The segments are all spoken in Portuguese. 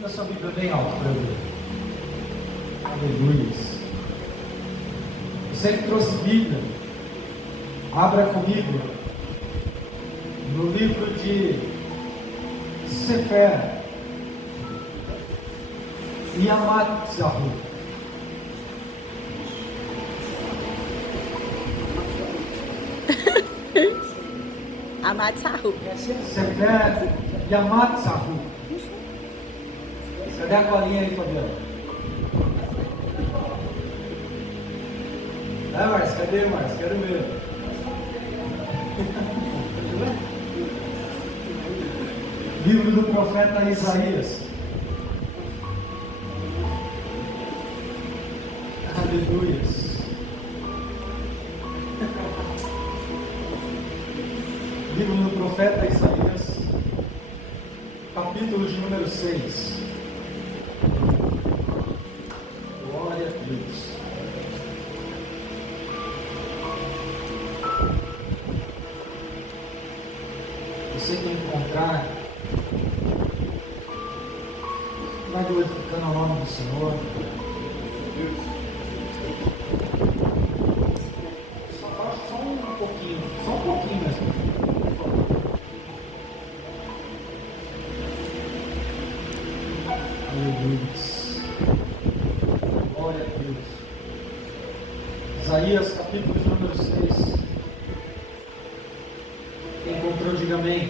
Dá sua Bíblia bem alto para ver. Aleluia. Você que trouxe Bíblia, abra comigo no livro de Sefer Yamatzahu. Amatzahu. Sefer Yamatzahu. Cadê a colinha aí, Fabiano? Márcio, cadê, Márcio? Quero ver. Livro do profeta Isaías. Aleluia. Livro do profeta Isaías, capítulo de número 6. Glória a Deus. Você que encontrar, vai glorificando o nome do Senhor. Só um pouquinho mesmo. Aleluia. Glória a Deus. Isaías capítulo de número 6. Quem encontrou, diga amém.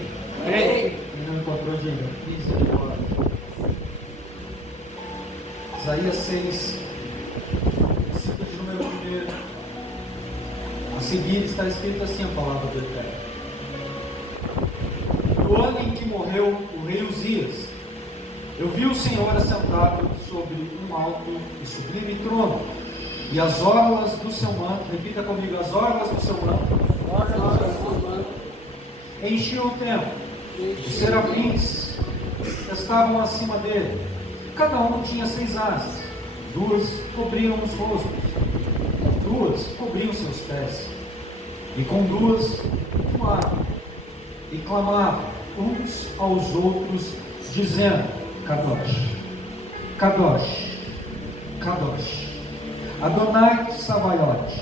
Amém. Quem não encontrou, diga misericórdia. Isaías 6, versículo de número 1. A seguir está escrito assim a palavra do Eterno. No ano em que morreu o rei Uzias, eu vi o Senhor assentado sobre um alto e sublime trono, e as orlas do seu manto, repita comigo, as orlas do seu manto, enchiam o templo. Os serafins estavam acima dele, cada um tinha 6 asas, 2 cobriam os rostos, 2 cobriam seus pés, e com 2 voavam, e clamavam uns aos outros, dizendo: Kadosh, Kadosh, Kadosh, Adonai Sabaoth,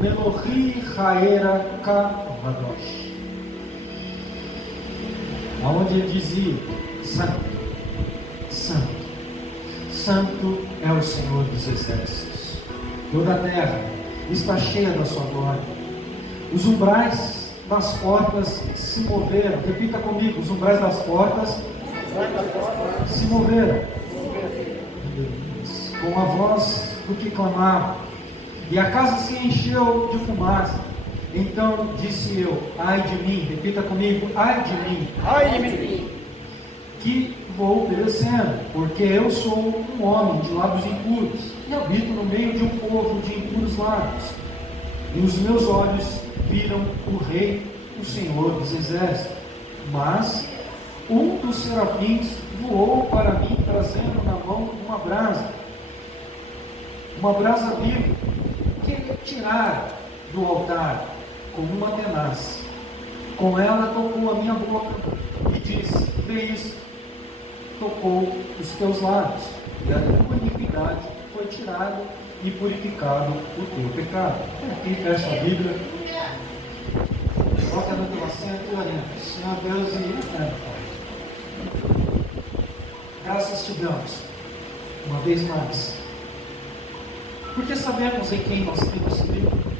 Melohi Haera Kavadosh. Aonde ele dizia: Santo, Santo, Santo é o Senhor dos exércitos. Toda a terra está cheia da sua glória. Os umbrais das portas se moveram. Repita comigo: os umbrais das portas se moveram com a voz do que clamava, e a casa se encheu de fumaça. Então disse eu: ai de mim, repita comigo, ai de mim, que vou perecendo, porque eu sou um homem de lábios impuros, e habito no meio de um povo de impuros lábios, e os meus olhos viram o Rei, o Senhor dos exércitos. Mas um dos serafins voou para mim, trazendo na mão uma brasa viva, que ele tirara do altar com uma tenaz. Com ela tocou a minha boca e disse: vê isto, tocou os teus lábios, e a tua iniquidade foi tirada e purificado o teu pecado. Aqui fecha a Bíblia, coloca no teu assento e orienta. Senhor Deus e eterno Pai, graças te damos uma vez mais, porque sabemos em quem nós temos crido.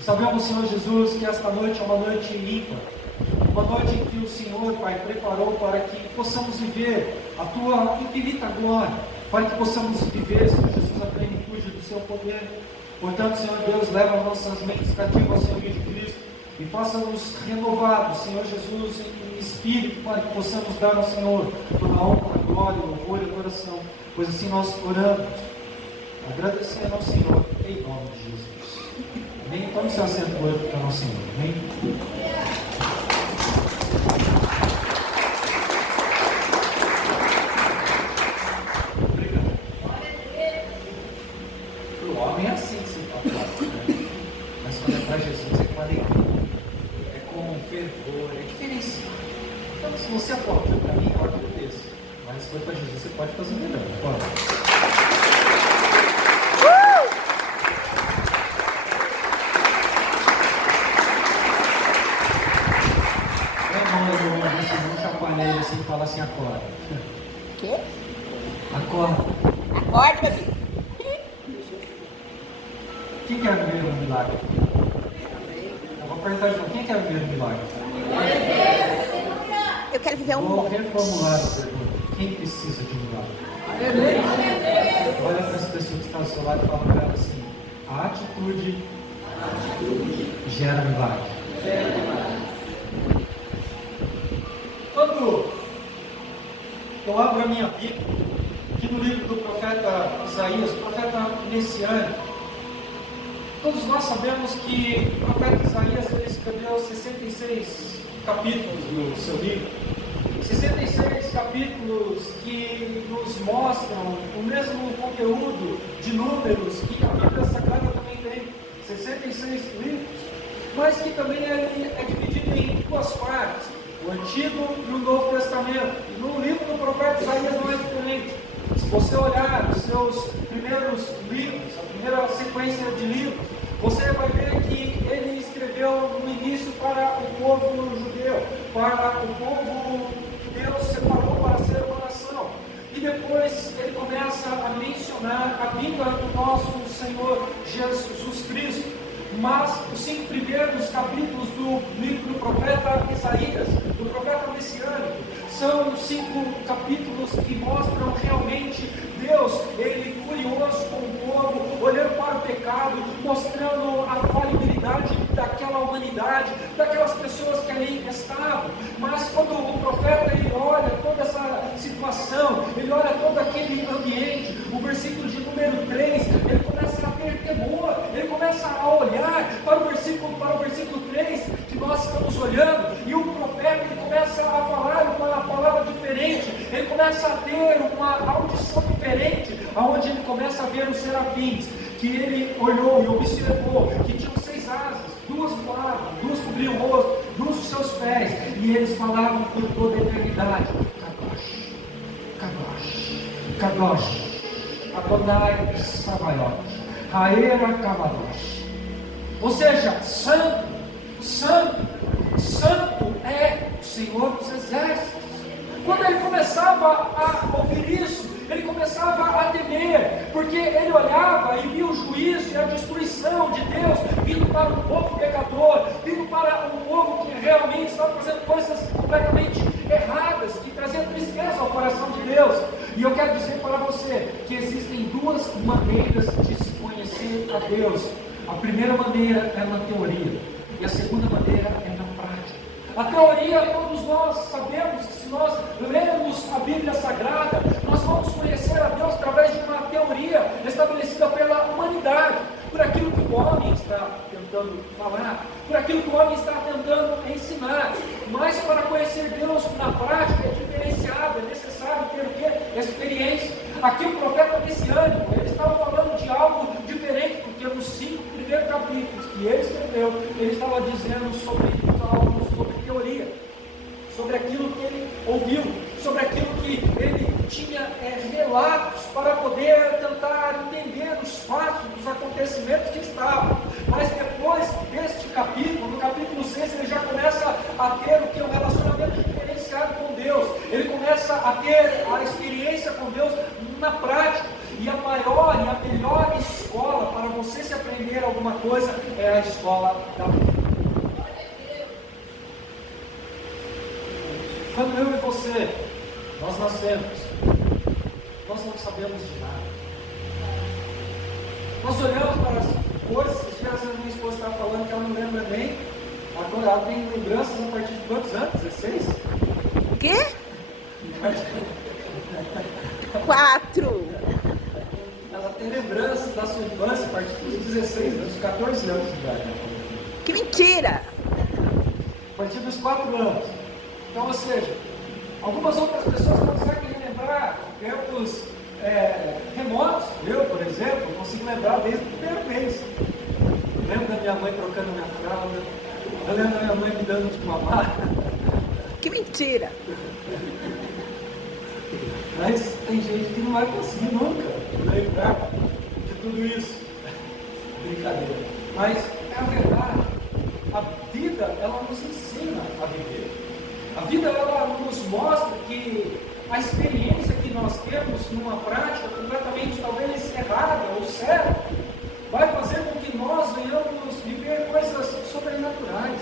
Sabemos, Senhor Jesus, que esta noite é uma noite ímpar, uma noite em que o Senhor, Pai, preparou para que possamos viver a Tua infinita glória, para que possamos viver, Senhor Jesus, a plenitude do Seu poder. Portanto, Senhor Deus, leva nossas mentes cativas ao Senhor de Cristo e faça-nos renovados, Senhor Jesus, em espírito, para que possamos dar ao Senhor toda a honra, a glória, o louvor e a adoração, pois assim nós oramos, agradecendo ao Senhor, em nome de Jesus. Amém? Tome seu assento glorificando ao Senhor. Amém? Obrigado. O homem é assim que se fala, né? Mas quando é para Jesus é com alegria, é com fervor, é diferenciado. Então, se você aplaudir para mim, eu agradeço. Mas foi para Jesus, você pode fazer melhor. Pode. Não chacoalha assim e fala assim, acorda. Quê? Acorda. Acorda, meu filho. Quem quer ver um milagre? Eu vou perguntar de novo. Quem quer ver um milagre? Eu quero viver um Vou monte. reformular a pergunta. Quem precisa de um milagre? Olha para essa pessoa que está ao seu lado e fala para ela assim: a atitude gera milagre. Quando eu abro a minha Bíblia, aqui no livro do profeta Isaías, profeta messiânico, todos nós sabemos que o profeta Isaías ele escreveu 66 capítulos no seu livro. 66 capítulos que nos mostram o mesmo conteúdo de números que a Bíblia Sagrada também tem. 66 livros, mas que também é dividido em duas partes, o Antigo e o Novo Testamento. E no livro do profeta Isaías não é diferente. Se você olhar os seus primeiros livros, a primeira sequência de livros, você vai ver que ele escreveu no início para o povo judeu, para o povo que Deus separou para ser uma nação. E depois ele começa a mencionar a vinda do nosso Senhor Jesus Cristo. Mas os 5 primeiros capítulos do livro do profeta Isaías, do profeta messiânico, são 5 capítulos que mostram realmente Deus, ele furioso com o povo, olhando para o pecado, mostrando a falibilidade daquela humanidade, daquelas pessoas que ali estavam. Mas quando o profeta ele olha toda essa situação, ele olha todo aquele ambiente, o versículo de número 3, ele começa a ter temor, ele começa a olhar para o versículo 3 que nós estamos olhando, e o profeta ele começa a falar uma palavra diferente, ele começa a ter uma audição diferente, aonde ele começa a ver os serafins, que ele olhou e observou, que tinham 6 asas, 2 voavam, 2 cobriam o rosto, 2 os seus pés, e eles falavam por toda a eternidade: Kadosh, Kadosh, Kadosh, Adonai Sabaoth, Haera Kavadosh. Ou seja, santo, santo, santo é o Senhor dos Exércitos. Quando ele começava a ouvir isso, ele começava a temer, porque ele olhava e via o juízo e a destruição de Deus vindo para o povo pecador, vindo para um povo que realmente estava fazendo coisas completamente erradas, que traziam tristeza ao coração de Deus. E eu quero dizer para você que existem 2 maneiras de se conhecer a Deus. A primeira maneira é na teoria, e a segunda maneira é na prática. A teoria, todos nós sabemos que se nós lermos a Bíblia Sagrada, nós vamos conhecer a Deus através de uma teoria estabelecida pela humanidade, por aquilo que o homem está tentando falar, por aquilo que o homem está tentando ensinar. Mas para conhecer Deus na prática é diferenciado, é necessário ter o quê? Experiência. Aqui o profeta messiânico, ele estava falando de algo diferente, porque nos 5 primeiros capítulos que ele escreveu, ele estava dizendo sobre algo, sobre teoria, sobre aquilo que ele ouviu, sobre aquilo que ele tinha relatos para poder tentar entender os fatos, os acontecimentos que estavam. Mas depois deste capítulo, no capítulo 6, ele já começa a ter o que? Um relacionamento diferenciado com Deus. Ele começa a ter a experiência com Deus na prática. E a maior e a melhor escola para você se aprender alguma coisa é a escola da vida. Quando eu e você, nós nascemos, nós não sabemos de nada. Nós olhamos para as coisas, esses dias a minha esposa estava falando que ela não lembra nem, agora ela tem lembranças a partir de quantos anos? 16? O quê? 4. Ela tem lembranças da sua infância a partir dos 16 anos, 14 anos de idade. Que mentira! A partir dos 4 anos. Então, ou seja, algumas outras pessoas conseguem relembrar tempos remotos. Eu, por exemplo, consigo lembrar desde o primeiro mês. Eu lembro da minha mãe trocando minha fralda. Eu lembro da minha mãe me dando de mamar. Que mentira! Mas tem gente que não vai conseguir nunca lembrar de tudo isso. Brincadeira. Mas é a verdade. A vida, ela nos ensina a viver. A vida, ela nos mostra que a experiência que nós temos numa prática completamente talvez errada ou certa, vai fazer com que nós venhamos viver coisas sobrenaturais,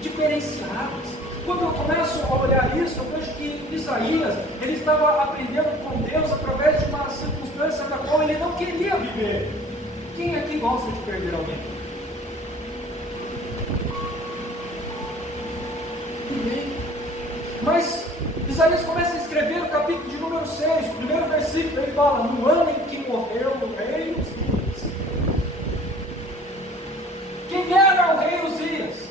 diferenciadas. Quando eu começo a olhar isso, eu vejo que Isaías, ele estava aprendendo com Deus através de uma circunstância da qual ele não queria viver. Quem aqui gosta de perder alguém? Ninguém. Mas Isaías começa a escrever no capítulo de número 6, o primeiro versículo, ele fala: no ano em que morreu o rei Uzias. Quem era o rei Uzias?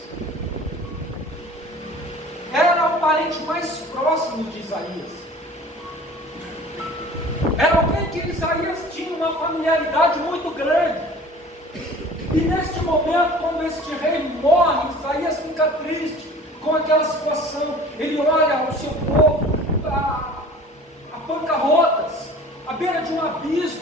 Era o parente mais próximo de Isaías. Era alguém que Isaías tinha uma familiaridade muito grande. E neste momento, quando este rei morre, Isaías fica triste com aquela situação. Ele olha o seu povo a bancarrotas, à beira de um abismo,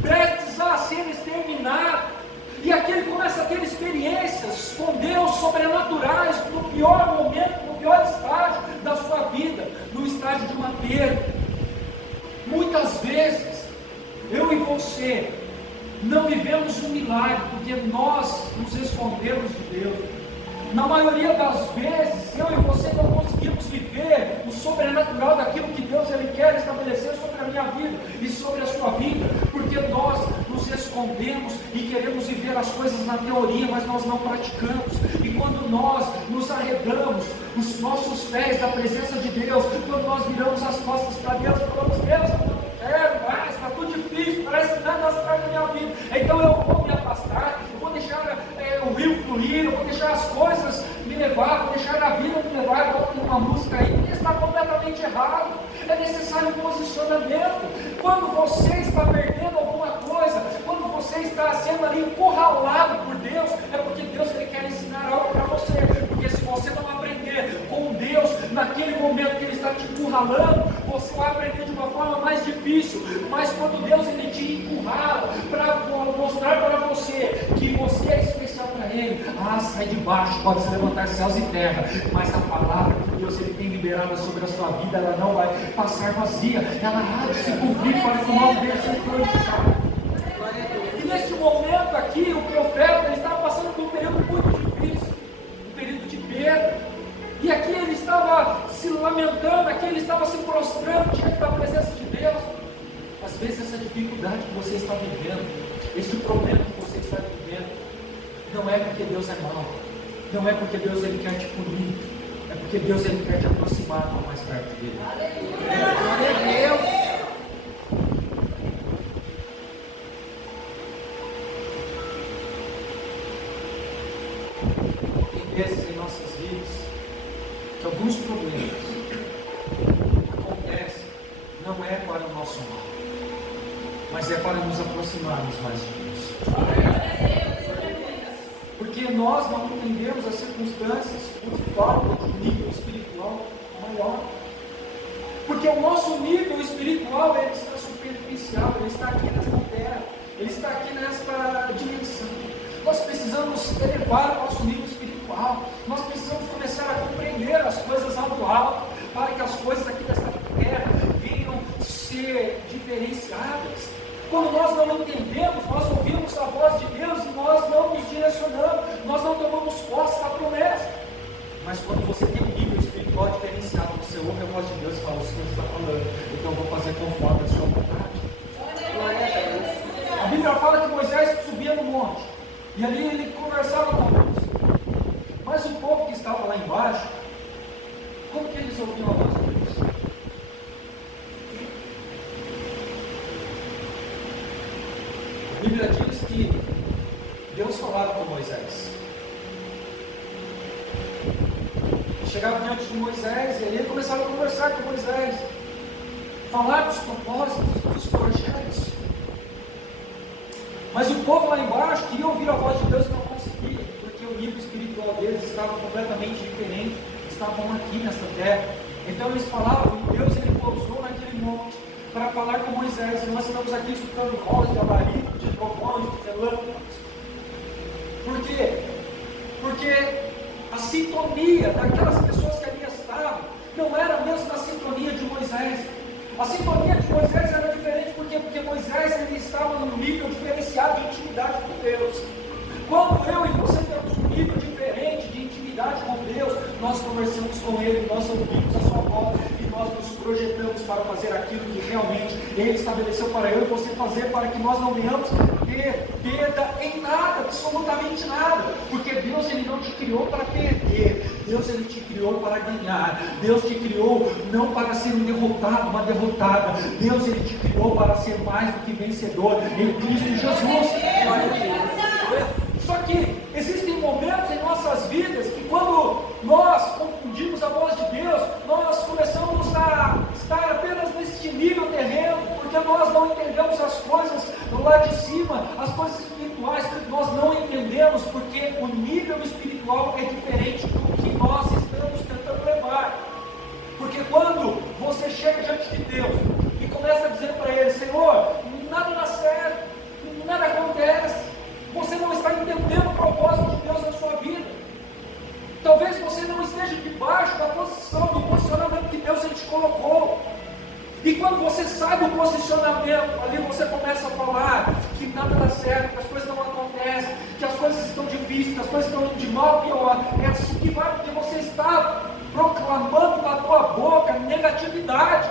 prestes a ser exterminado. E aqui ele começa a ter experiências com Deus sobrenaturais, no pior momento, no pior estágio da sua vida, no estágio de uma perda. Muitas vezes, eu e você, não vivemos um milagre, porque nós nos escondemos de Deus. Na maioria das vezes, eu e você não conseguimos viver o sobrenatural daquilo que Deus ele quer estabelecer sobre a minha vida e sobre a sua vida, porque nós nos escondemos e queremos viver as coisas na teoria, mas nós não praticamos. E quando nós nos arredamos os nossos pés da presença de Deus, quando nós viramos as costas para Deus, falamos: Deus, eu não quero mais, está tudo difícil, parece que nada sai da minha vida, então eu vou me afastar, eu vou deixar o rio fluir, eu vou deixar as coisas me levar, vou deixar a vida me levar. Eu coloquei uma música aí, porque está completamente errado. É necessário um posicionamento. Quando você está perdendo alguma coisa, quando você está sendo ali encurralado por Deus, é porque Deus ele quer ensinar algo para você. Porque se você não aprender com Deus naquele momento que Ele está te encurralando, você vai aprender de uma forma mais difícil. Mas quando Deus ele te encurrala para mostrar para você que você é especial para Ele, sai de baixo, pode se levantar céus e terra, mas a palavra que Deus ele tem liberado sobre a sua vida, ela não vai passar vazia, ela há de se cumprir para que o nome dele seja glorificado. E neste momento aqui, o profeta ele estava passando por um período muito difícil, um período de perda, e aqui ele estava se lamentando, aqui ele estava se prostrando diante da presença de Deus. Às vezes essa dificuldade que você está vivendo, este problema que você está vivendo, não é porque Deus é mau, não é porque Deus ele quer te punir, é porque Deus ele quer te aproximar mais perto dele. Glória a Deus. Tem vezes em nossas vidas que alguns problemas acontecem, não é para o nosso mal, mas é para nos aproximarmos mais de Deus. Porque nós não entendemos as circunstâncias por falta de um nível espiritual maior. Porque o nosso nível espiritual ele está superficial, ele está aqui nesta terra, ele está aqui nesta dimensão. Nós precisamos elevar o nosso nível espiritual, nós precisamos começar a compreender as coisas ao alto, para que as coisas aqui desta terra venham ser diferenciadas. Quando nós não entendemos, nós ouvimos a voz de Deus e nós não nos direcionamos, nós não tomamos posse da promessa. Mas quando você tem um nível espiritual diferenciado, você ouve a voz de Deus e fala: o Senhor está falando, então eu vou fazer conforme a sua vontade. A Bíblia fala que Moisés subia no monte, e ali ele conversava com Deus. Mas o povo que estava lá embaixo, como que eles ouviam a voz de Deus? A Bíblia diz que Deus falava com Moisés. Chegava diante de Moisés e ele começava a conversar com Moisés, falar dos propósitos, dos projetos. Mas o povo lá embaixo queria ouvir a voz de Deus e não conseguia, porque o nível espiritual deles estava completamente diferente. Estavam aqui nesta terra. Então eles falavam, e Deus ele pousou naquele monte para falar com Moisés. E nós estamos aqui escutando voz de alarido, de trovões, de relâmpagos. Por quê? Porque a sintonia daquelas pessoas que ali estavam não era a mesma sintonia de Moisés. A sintonia de Moisés era diferente porque Moisés ele estava num nível diferenciado de intimidade com Deus. Quando eu e você temos um nível diferente de intimidade com Deus, nós conversamos com Ele, nós ouvimos a sua voz e nós nos projetamos para fazer aquilo que realmente Ele estabeleceu para eu e você fazer, para que nós não venhamos ter perda em nada, absolutamente nada, porque Deus ele não te criou para perder, Deus ele te criou para ganhar, Deus te criou não para ser um derrotado, uma derrotada, Deus ele te criou para ser mais do que vencedor em Cristo Jesus. Só que existem momentos em nossas vidas que quando nós confundimos a voz de Deus, nós começamos a estar apenas neste nível terreno, porque nós não entendemos as coisas lá de cima, as coisas espirituais, nós não entendemos porque o nível espiritual é diferente do que nós estamos tentando levar. Porque quando você chega diante de Deus e começa a dizer para Ele, Senhor, nada dá certo, nada acontece, você não está entendendo o propósito de Deus na sua vida. Talvez você não esteja debaixo da posição, do posicionamento que Deus te colocou. E quando você sai do posicionamento, ali você começa a falar que nada dá certo, que as coisas não acontecem, que as coisas estão difíceis, que as coisas estão de mal a pior. É assim que vai, porque você está proclamando da tua boca negatividade.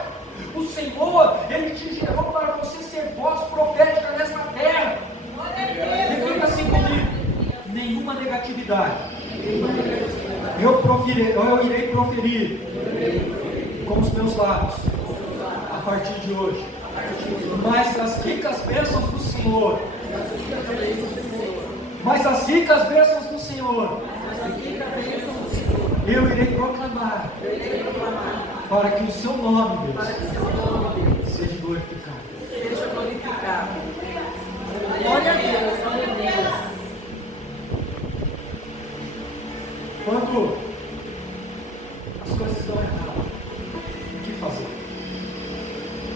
O Senhor, Ele te gerou para você ser voz profética nesta terra. Repita assim comigo: nenhuma negatividade eu irei proferir com os meus lábios a partir de hoje, mas as ricas bênçãos do Senhor, eu irei proclamar, para que o seu nome, Deus, seja glorificado. Glória a Deus, glória a Deus. Quando as coisas estão erradas, o que fazer?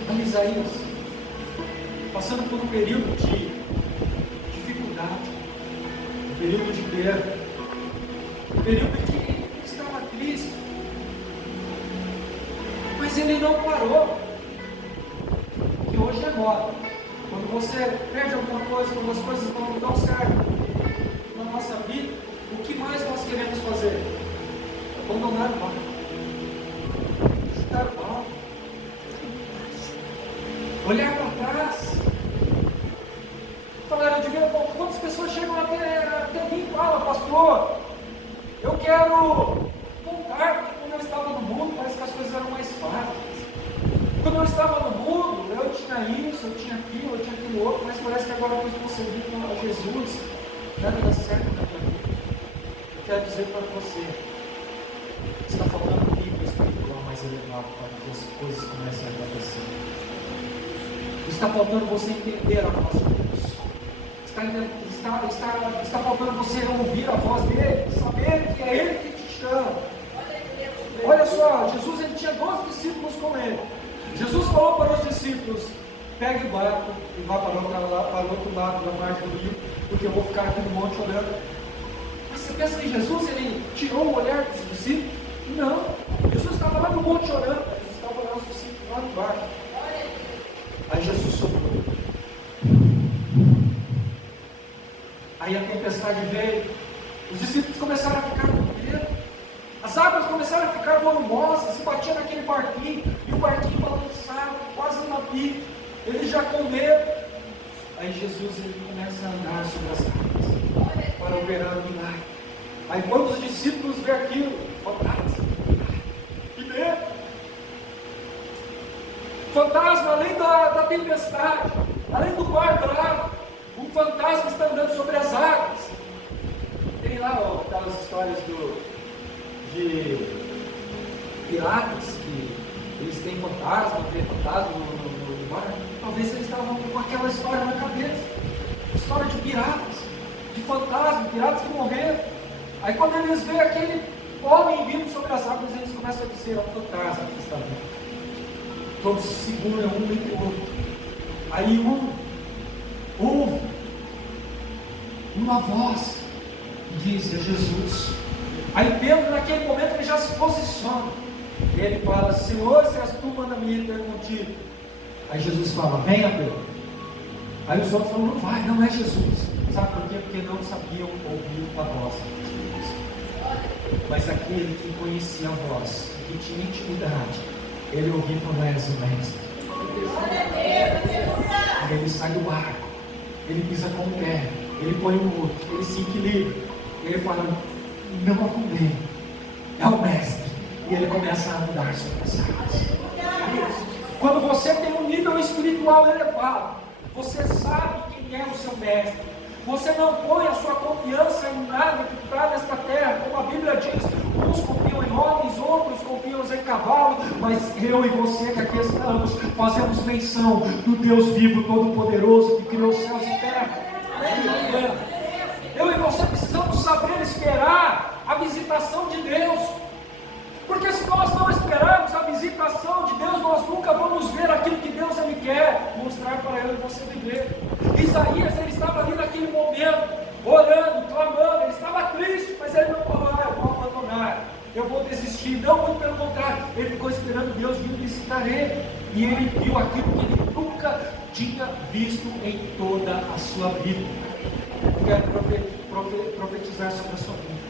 A Isaías, passando por um período de dificuldade, um período de perda, um período em que ele estava triste, mas ele não parou, que hoje é moda. Quando você perde alguma coisa, quando as coisas não dão certo na nossa vida, o que mais nós queremos fazer? Abandonar o barco, chutar o barco, olhar para trás, falar, eu devia. Quantas pessoas chegam até mim e falam, pastor, eu quero voltar, porque quando eu estava no mundo, parece que as coisas eram mais fáceis. Quando eu estava no mundo, eu tinha isso, eu tinha aquilo outro, mas parece que agora que eu estou servindo a Jesus, nada dá certo na minha vida. Eu quero dizer para você, está faltando um nível espiritual mais elevado para que as coisas comecem a acontecer. Está faltando você entender a voz de Deus. Está faltando você ouvir a voz dele, saber que é ele que te chama. Olha só, Jesus ele tinha 12 discípulos com ele. Jesus falou para os discípulos: pegue o barco e vá para o outro lado da margem do rio, porque eu vou ficar aqui no monte orando. Mas você pensa que Jesus ele tirou o olhar dos discípulos? Não. Jesus estava lá no monte orando, mas Jesus estava olhando os discípulos lá no barco. Aí Jesus soprou. Aí a tempestade veio. Os discípulos começaram a ficar com medo. As águas começaram a ficar volumosas, se batiam naquele barquinho, e o barquinho balançava, quase no pique. Eles já com medo. Aí Jesus ele começa a andar sobre as águas para operar o milagre. Aí quando os discípulos vê aquilo, fantasma, que medo! Fantasma, além da tempestade, além do mar bravo, um fantasma está andando sobre as águas. Tem lá aquelas histórias de piratas que eles têm fantasma, vê fantasma no mar. Talvez eles estavam com aquela história na cabeça, história de piratas, de fantasma, piratas que morreram. Aí quando eles veem aquele homem vindo sobre as águas, eles começam a dizer: é um fantasma que está vindo. Todos se seguram um entre o outro. Aí ouve uma voz e diz: é Jesus. Aí Pedro, naquele momento, ele já se posiciona. E ele fala: Senhor, se és tu, manda-me ir ter contigo. Aí Jesus fala: venha, Pedro. Aí os outros falam: não vai, não é Jesus. Sabe por quê? Porque não sabiam ouvir a voz de Jesus. Mas aquele que conhecia a voz, que tinha intimidade, ele ouvia e falou: és o mestre. Aí ele sai do barco, ele pisa com o pé, ele põe o outro, ele se equilibra, ele fala: não afundei, é o mestre. E ele começa a andar sobre as águas. Quando você tem um nível espiritual elevado, você sabe quem é o seu mestre. Você não põe a sua confiança em nada que está nesta terra, como a Bíblia diz: uns confiam em homens, outros confiam em cavalos, mas eu e você que aqui estamos, fazemos menção do Deus vivo, todo-poderoso, que criou os céus e terra. Eu e você precisamos saber esperar a visitação de Deus, porque se nós não esperarmos a visitação de Deus, nós nunca vamos ver aquilo que Deus ele quer mostrar para eu e você viver. Isaías, ele estava ali naquele momento, orando, clamando, ele estava triste, mas ele não falou: eu vou abandonar, eu vou desistir. Não, muito pelo contrário, ele ficou esperando Deus vir visitar ele, e ele viu aquilo que ele nunca tinha visto em toda a sua vida. Eu quero profetizar sobre a sua vida.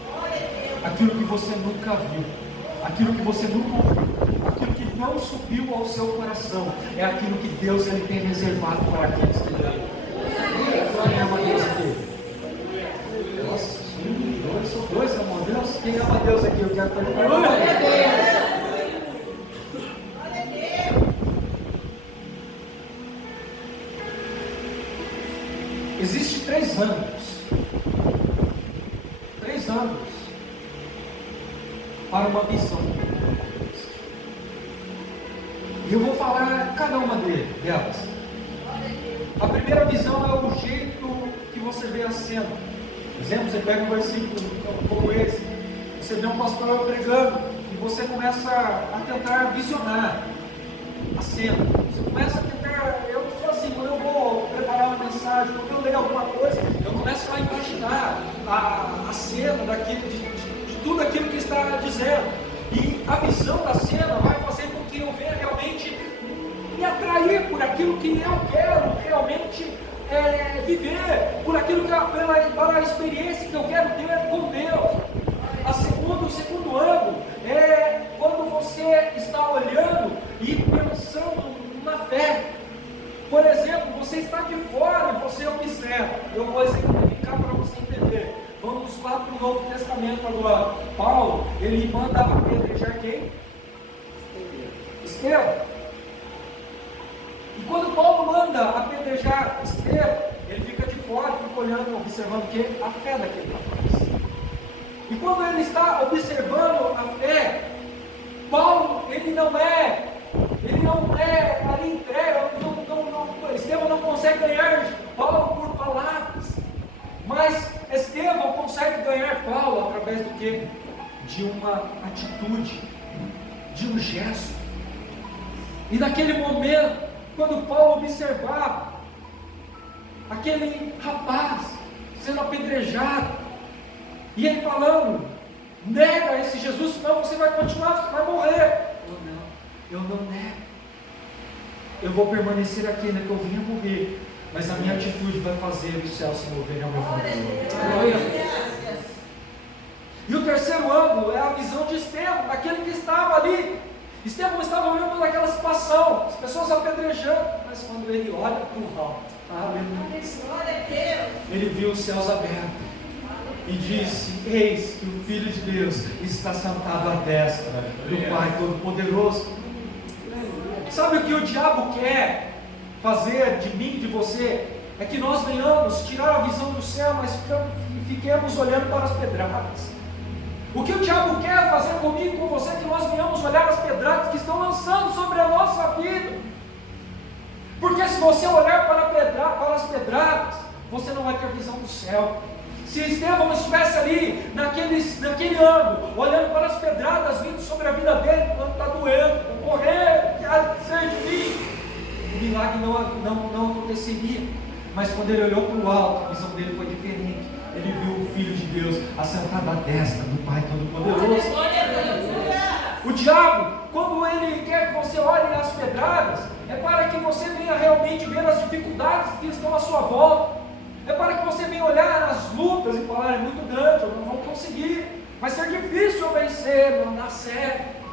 Aquilo que você nunca viu, aquilo que você nunca ouviu, aquilo que não subiu ao seu coração, é aquilo que Deus ele tem reservado para aqueles que ele ama. Quem ama Deus aqui? Nossa, são dois, amor Deus. Quem ama Deus aqui? Eu quero perguntar. Existem 3 anos para uma visão. E eu vou falar cada uma delas. A primeira visão é o jeito que você vê a cena. Por exemplo, você pega um versículo como esse, você vê um pastor pregando e você começa a tentar visionar a cena. Você começa a tentar, eu sou assim, quando eu vou preparar uma mensagem, quando eu leio alguma coisa, eu começo a imaginar a cena daquilo, de tudo aquilo que está dizendo. E a visão da cena vai fazer com que eu venha realmente me atrair por aquilo que eu quero realmente viver, por aquilo para a experiência que eu quero ter com Deus. O segundo ângulo é quando você está olhando e pensando na fé. Por exemplo, você está de fora e você observa. Eu vou exemplificar para você entender. Vamos lá para o Novo Testamento agora. Paulo, ele manda apedrejar quem? Estevão. E quando Paulo manda apedrejar Estevão, ele fica de fora, fica olhando, observando o quê? A fé daquele rapaz. E quando ele está observando a fé, Paulo, ele não é ali entrega, Estevão não consegue ganhar Paulo por palavras, mas Estevão consegue ganhar Paulo através do quê? De uma atitude, de um gesto. E naquele momento, quando Paulo observava aquele rapaz sendo apedrejado, e ele falando: nega esse Jesus, senão você vai continuar, você vai morrer. Eu não nego, eu vou permanecer aqui, né, que eu vim a morrer, mas a minha atitude vai fazer os céus se moverem ao meu favor. E o terceiro ângulo é a visão de Estevão, daquele que estava ali. Estevão estava olhando toda aquela situação, as pessoas apedrejando, mas quando ele olha para o alto, ele viu os céus abertos e disse: eis que o Filho de Deus está sentado à destra do Pai Todo-Poderoso. Sabe o que o diabo quer fazer de mim, de você? É que nós venhamos tirar a visão do céu, mas fiquemos olhando para as pedradas. O que o diabo quer fazer comigo e com você é que nós venhamos olhar as pedradas que estão lançando sobre a nossa vida. Porque se você olhar para as pedradas, você não vai ter visão do céu. Se Estevão estivesse ali, naquele ano, olhando para as pedradas vindo sobre a vida dele, quando está doendo, vou morrer, há de ser de mim? O milagre não aconteceria. Mas quando ele olhou para o alto, a visão dele foi diferente. Ele viu o Filho de Deus assentado à destra do Pai Todo-Poderoso. O diabo, quando ele quer que você olhe as pedradas, é para que você venha realmente ver as dificuldades que estão à sua volta. É para que você venha olhar as lutas e falar: é muito grande, eu não vou conseguir, vai ser difícil eu vencer, não dá certo.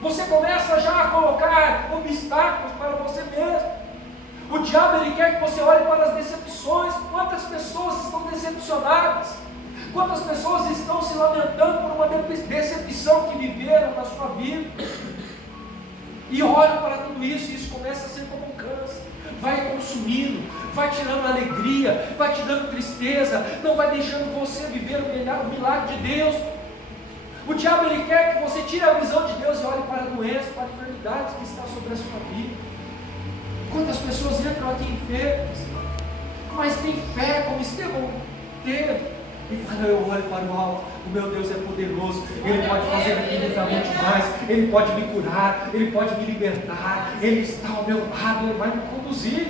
Você começa já a colocar obstáculos para você mesmo. O diabo, ele quer que você olhe para as decepções. Quantas pessoas estão decepcionadas? Quantas pessoas estão se lamentando por uma decepção que viveram na sua vida? E olha para tudo isso, e isso começa a ser como um câncer. Vai consumindo, vai tirando alegria, vai te dando tristeza, não vai deixando você viver o milagre de Deus. O diabo, ele quer que você tire a visão de Deus e olhe para a doença, para a enfermidade que está sobre a sua vida. Quantas pessoas entram aqui enfermas, mas tem fé como Estevão teve, e fala: eu olho para o alto, o meu Deus é poderoso, Ele pode fazer infinitamente mais, Ele pode me curar, Ele pode me libertar, Ele está ao meu lado, Ele vai me conduzir.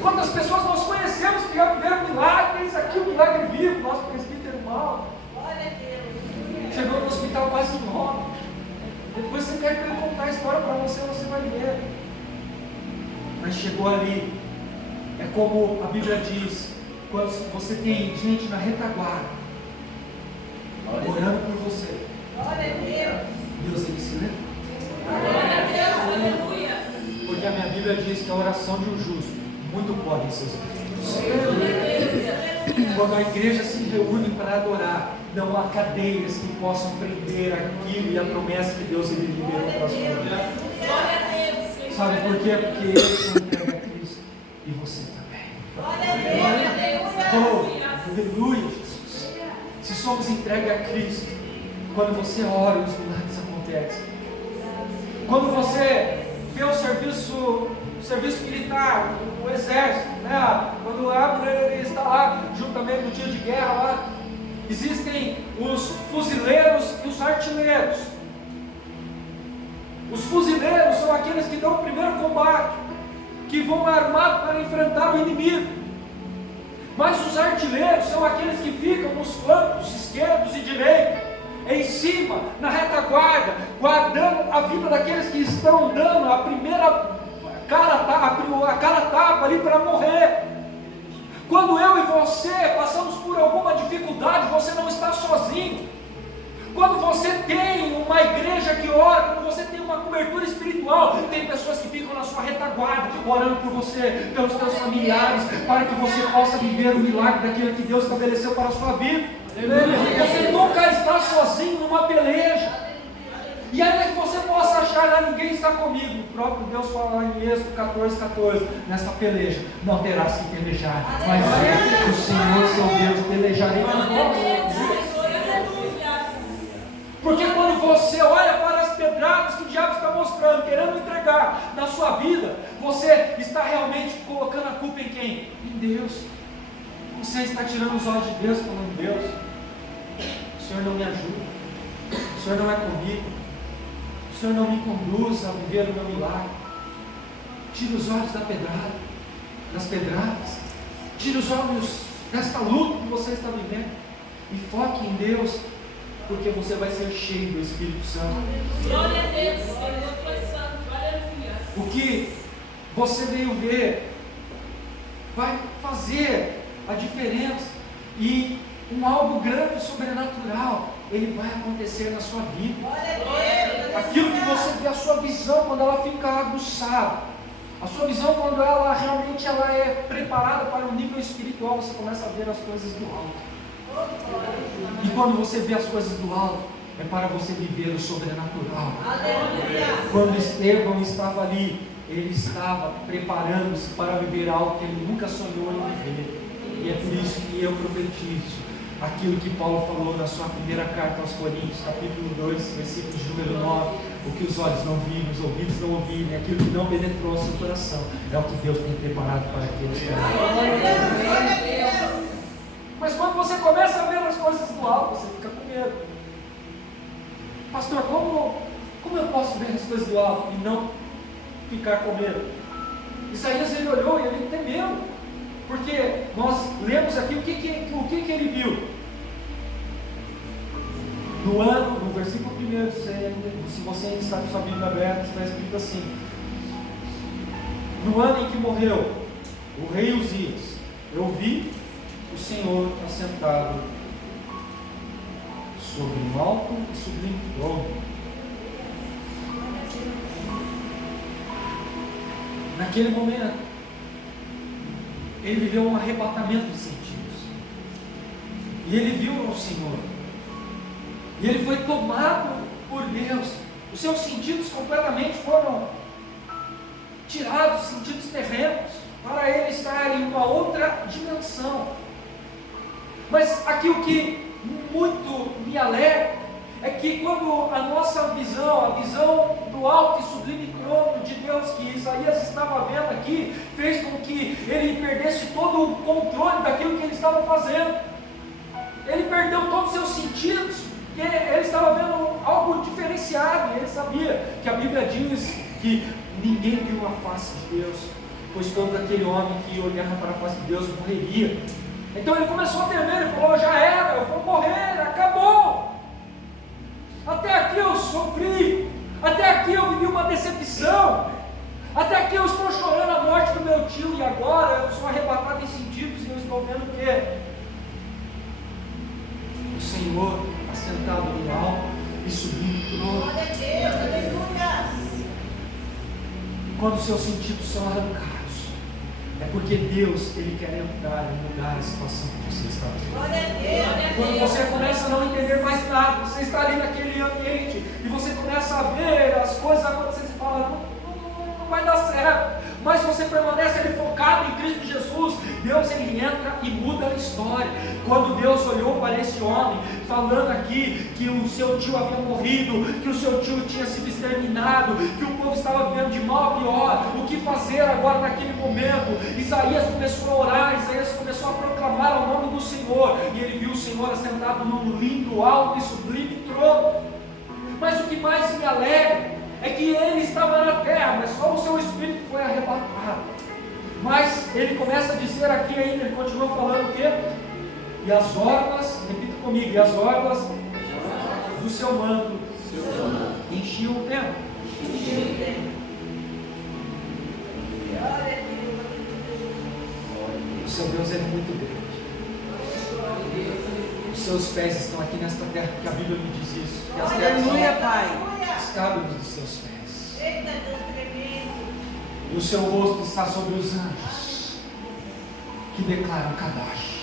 Quantas pessoas nós conhecemos que já viveram milagres, aqui o milagre vivo, nosso presbítero mal, chegou no hospital quase morre. Depois você quer que ele contar a história para você, você vai ver. Mas chegou ali, é como a Bíblia diz, quando você tem gente na retaguarda, orando por você, Deus ele se levanta. Porque a minha Bíblia diz que a oração de um justo muito pode em seus efeitos. Quando a igreja se reúne para adorar, não há cadeias que possam prender aquilo e a promessa que Deus ele liberou para a sua vida. Sabe por quê? Porque ele só entrega a Cristo e você também. Aleluia, Jesus. Se somos entregues a Cristo, quando você ora, os milagres acontecem. Quando você vê o serviço militar, o exército, né? Quando o Abner ele está lá, juntamente no dia de guerra lá, existem os fuzileiros e os artilheiros. Os fuzileiros são aqueles que dão o primeiro combate, que vão armados para enfrentar o inimigo. Mas os artilheiros são aqueles que ficam nos flancos esquerdos e direitos, em cima, na retaguarda, guardando a vida daqueles que estão dando a primeira cara tapa ali para morrer. Quando eu e você passamos por alguma dificuldade, você não está sozinho. Quando você tem uma igreja que ora, quando você tem uma cobertura espiritual, tem pessoas que ficam na sua retaguarda, orando por você, pelos seus familiares, para que você possa viver o milagre daquilo que Deus estabeleceu para a sua vida. Você nunca está sozinho numa peleja. E ainda que você possa achar, ninguém está comigo, o próprio Deus fala em Êxodo 14, nesta peleja não terás que pelejar, mas eu, o Senhor seu Deus, pelejarei por vós. Porque quando você olha para as pedradas que o diabo está mostrando, querendo entregar na sua vida, você está realmente colocando a culpa em quem? Em Deus. Você está tirando os olhos de Deus, falando: Deus, o Senhor não me ajuda, o Senhor não é comigo, o Senhor não me conduz a viver o meu milagre. Tira os olhos das pedradas, tira os olhos desta luta que você está vivendo e foque em Deus. Porque você vai ser cheio do Espírito Santo. Glória a Deus, Deus Santo, aleluia. O que você veio ver vai fazer a diferença. E algo grande, sobrenatural, ele vai acontecer na sua vida. Aquilo que você vê, a sua visão, quando ela fica aguçada, a sua visão, quando ela realmente é preparada para um nível espiritual, você começa a ver as coisas do alto. E quando você vê as coisas do alto, é para você viver o sobrenatural. Aleluia. Quando Estevão estava ali, ele estava preparando-se para viver algo que ele nunca sonhou em viver. E é por isso que eu profetizo aquilo que Paulo falou na sua primeira carta aos Coríntios, capítulo 2, versículo de número 9. O que os olhos não viram, os ouvidos não ouviram, aquilo que não penetrou ao seu coração, é o que Deus tem preparado para aqueles que amam. Mas quando você começa a ver as coisas do alto, você fica com medo. Pastor, como eu posso ver as coisas do alto e não ficar com medo. Isaías, ele olhou e ele temeu, porque nós lemos aqui o que ele viu. No versículo 1, se você ainda está com sua Bíblia aberta, está escrito assim: no ano em que morreu o rei Uzias, eu vi o Senhor assentado sobre um alto e sublime trono. Naquele momento, ele viveu um arrebatamento de sentidos. E ele viu o Senhor. E ele foi tomado por Deus. Os seus sentidos completamente foram tirados, sentidos terrenos, para ele estar em uma outra dimensão. Mas aqui o que muito me alegra é que quando a nossa visão, a visão do alto e sublime trono de Deus que Isaías estava vendo aqui, fez com que ele perdesse todo o controle daquilo que ele estava fazendo. Ele perdeu todos os seus sentidos, porque ele estava vendo algo diferenciado, e ele sabia que a Bíblia diz que ninguém viu a face de Deus, pois todo aquele homem que olhava para a face de Deus morreria. Então ele começou a temer, ele falou: já era, eu vou morrer, acabou. Até aqui eu sofri, até aqui eu vivi uma decepção, até aqui eu estou chorando a morte do meu tio, e agora eu sou arrebatado em sentidos e eu estou vendo o quê? O Senhor assentado no alto e sublime trono. Glória a Deus, aleluia. Quando seus sentidos são arrancados, é porque Deus, Ele quer entrar e mudar a situação que você está vivendo. Glória a Deus. Quando você começa a não entender mais nada, você está ali naquele ambiente e você começa a ver as coisas acontecendo, você fala: não vai dar certo. Mas você permanece ali focado em Cristo Jesus, Deus ele entra e muda a história. Quando Deus olhou para esse homem, falando aqui que o seu tio havia morrido, que o seu tio tinha sido exterminado, que o povo estava vivendo de mal a pior, o que fazer agora naquele momento? Isaías começou a orar, Isaías começou a proclamar o nome do Senhor, e ele viu o Senhor assentado num lindo, alto e sublime trono. Mas o que mais me alegra é que ele estava na terra, mas só o seu espírito foi arrebatado. Mas ele começa a dizer aqui ainda, ele continua falando o quê? E as orlas, repita comigo, e as orlas do seu manto enchiam o templo. O seu Deus é muito grande. Os seus pés estão aqui nesta terra, porque a Bíblia me diz isso. Que as terras Aleluia, são Pai. os cábulos dos seus pés. Eita, Deus tremendo. E o seu rosto está sobre os anjos que declaram Kadash.